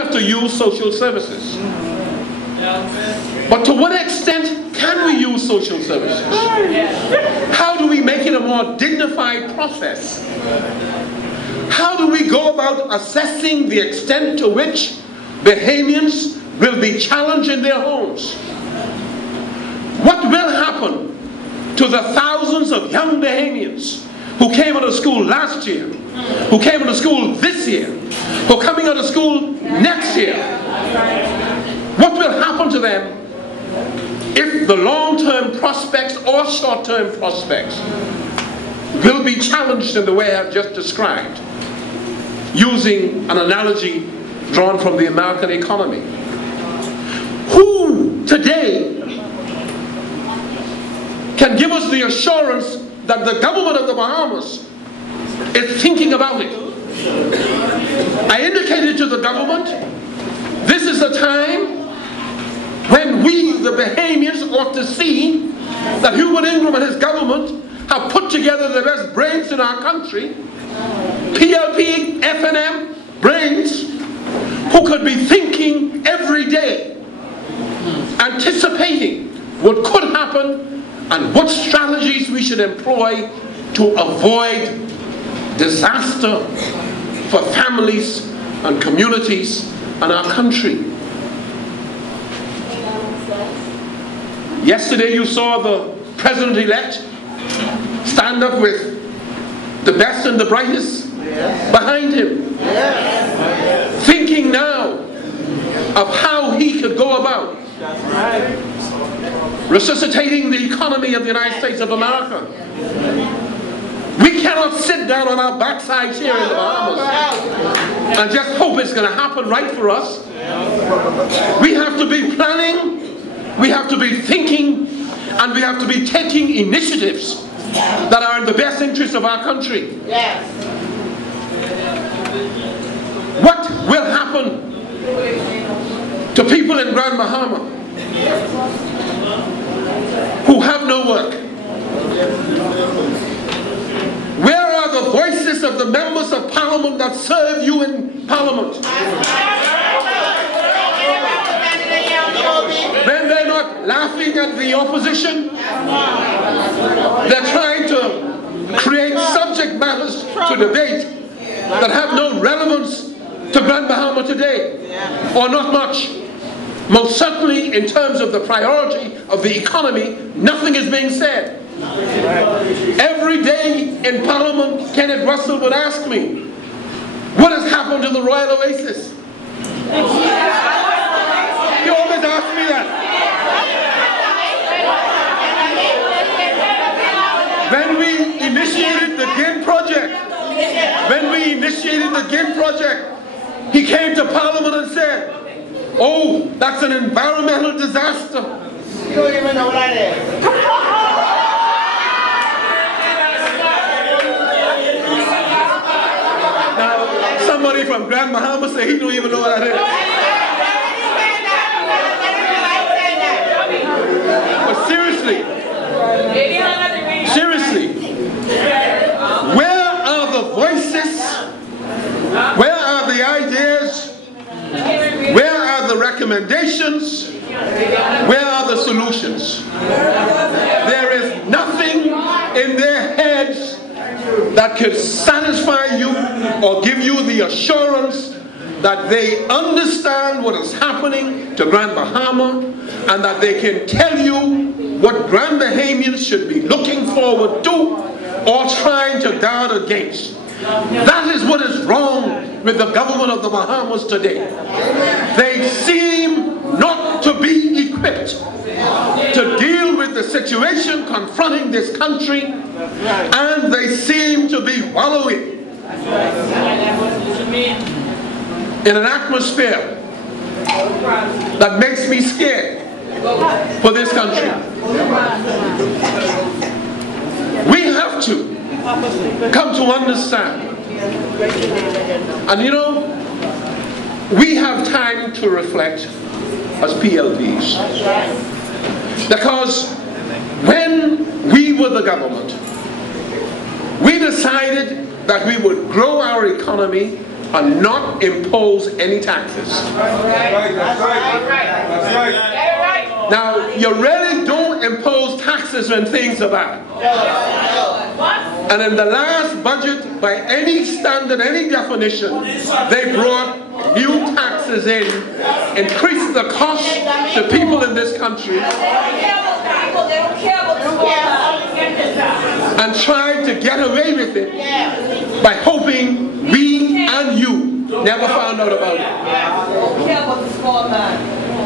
have to use social services. But to what extent can we use social services? How do we make it a more dignified process? How do we go about assessing the extent to which Bahamians will be challenged in their homes? What will happen to the thousands of young Bahamians who came out of school last year, who came out of school this year, who are coming out of school next year? What will happen to them if the long-term prospects or short-term prospects will be challenged in the way I've just described, using an analogy drawn from the American economy? Who today can give us the assurance that the government of the Bahamas is thinking about it? I indicated to the government, this is a time when we, the Bahamians, ought to see that Hubert Ingram and his government have put together the best brains in our country, PLP, FNM, brains, who could be thinking every day, anticipating what could happen and what strategies we should employ to avoid disaster for families and communities and our country. Yesterday you saw the President-elect stand up with the best and the brightest behind him, thinking now of how he could go about resuscitating the economy of the United States of America. We cannot sit down on our backsides here in the Bahamas and just hope it's going to happen right for us. We have to be planning, we have to be thinking, and we have to be taking initiatives that are in the best interest of our country. What will happen to people in Grand Bahama who have no work? Where are the voices of the members of Parliament that serve you in Parliament? When they're not laughing at the opposition, they're trying to create subject matters to debate that have no relevance to Grand Bahama today, or not much. Most certainly in terms of the priority of the economy, nothing is being said. Every day in Parliament, Kenneth Russell would ask me, what has happened to the Royal Oasis? He always asks me that. When we initiated the GIN project, he came to Parliament and said, oh, that's an environmental disaster. You don't even know what that is. Now, somebody from Grand Bahama say he don't even know what that is. But seriously, where are the voices? Where are the ideas? Where are the recommendations? Where are the solutions? There is nothing in their heads that could satisfy you or give you the assurance that they understand what is happening to Grand Bahama and that they can tell you what Grand Bahamians should be looking forward to or trying to guard against. That is what is wrong with the government of the Bahamas today. They seem not to be equipped to deal with the situation confronting this country, and they seem to be wallowing in an atmosphere that makes me scared for this country. We have to come to understand, and you know, we have time to reflect as PLPs, because when we were the government, we decided that we would grow our economy and not impose any taxes. That's right. Now, you really don't impose taxes when things are bad. And in the last budget, by any standard, any definition, they brought new taxes in, increased the cost to people in this country, and tried to get away with it by hoping we and you never found out about it.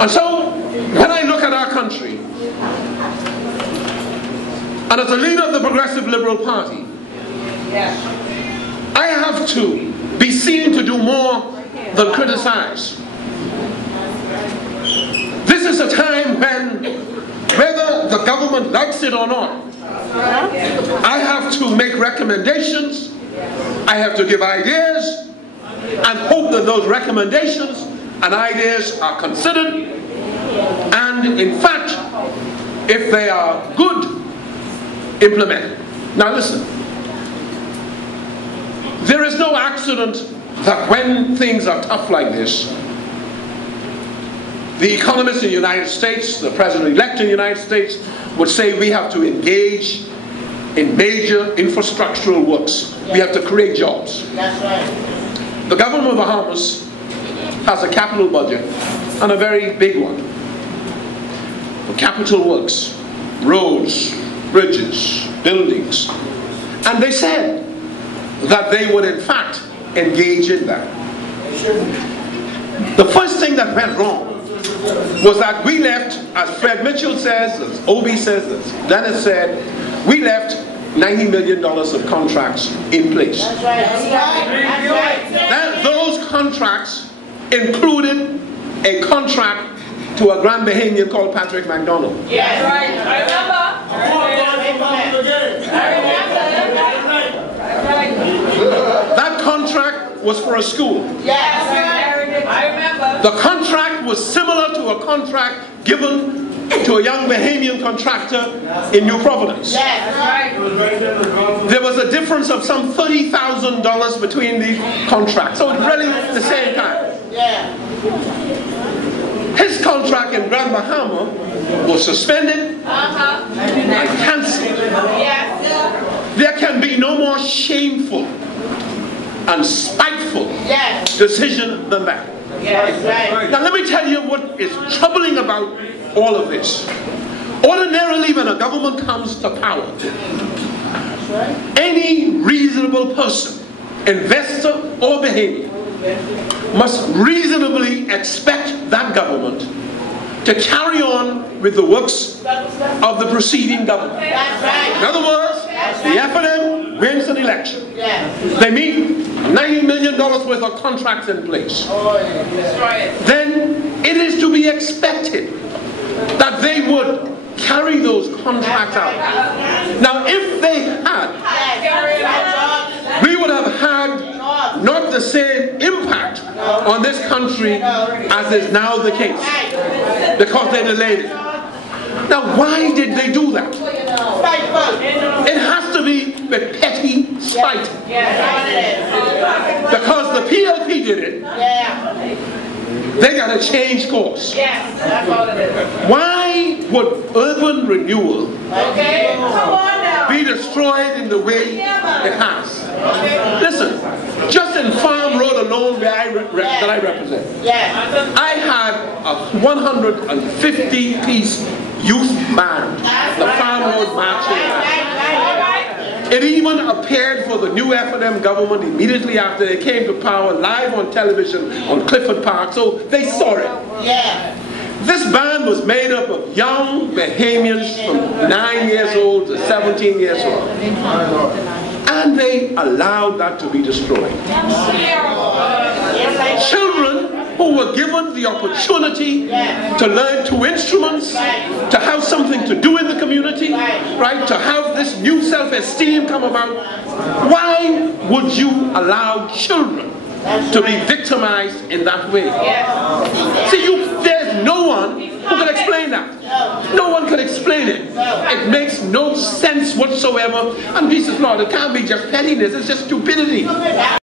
And so, when I look at our country, and as a leader of the Progressive Liberal Party, I have to be seen to do more than criticize. This is a time when, whether the government likes it or not, I have to make recommendations, I have to give ideas, and hope that those recommendations and ideas are considered, and in fact, if they are good, implemented. Now listen, there is no accident that when things are tough like this, the economists in the United States, the president-elect in the United States, would say we have to engage in major infrastructural works. We have to create jobs. That's right. The government of Bahamas has a capital budget, and a very big one, for capital works, roads, bridges, buildings. And they said that they would in fact engage in that. The first thing that went wrong was that we left, as Fred Mitchell says, as Obi says, as Dennis said, we left $90 million of contracts in place. That's right. That's right. Those contracts included a contract to a Grand Bahamian called Patrick McDonald. Yes. Right. I remember. That contract was for a school. Yes. I remember. The contract was similar to a contract given to a young Bahamian contractor in New Providence. Yes. Right. There was a difference of some $30,000 between the contracts. So it's really the same kind. Yeah. His contract in Grand Bahama was suspended and cancelled. Yes. There can be no more shameful and spiteful decision than that. Yes. Right. Now let me tell you what is troubling about all of this. Ordinarily, when a government comes to power, any reasonable person, investor or Bahamian, must reasonably expect that government to carry on with the works of the preceding government. In other words, the F&M wins an election. They meet $90 million worth of contracts in place. Then it is to be expected that they would carry those contracts out. Now, if they had, we would have had not the same impact on this country as is now the case, because they delayed it. Now, why did they do that? It has to be with petty spite. Because the PLP did it, they got to change course. Why would urban renewal be destroyed in the way it has? Listen, just in Farm Road alone that I represent, I had a 150-piece youth band, the Farm Road Marching Band. It even appeared for the new F&M government immediately after they came to power, live on television on Clifford Park, so they saw it. This band was made up of young Bahamians from 9 years old to 17 years old. And they allowed that to be destroyed. Children who were given the opportunity to learn 2 instruments, to have something to do in the community, right? To have this new self-esteem come about. Why would you allow children to be victimized in that way? See, there's no one who can explain that. No one can explain it. It makes no sense whatsoever. And Jesus Lord, it can't be just pettiness, it's just stupidity.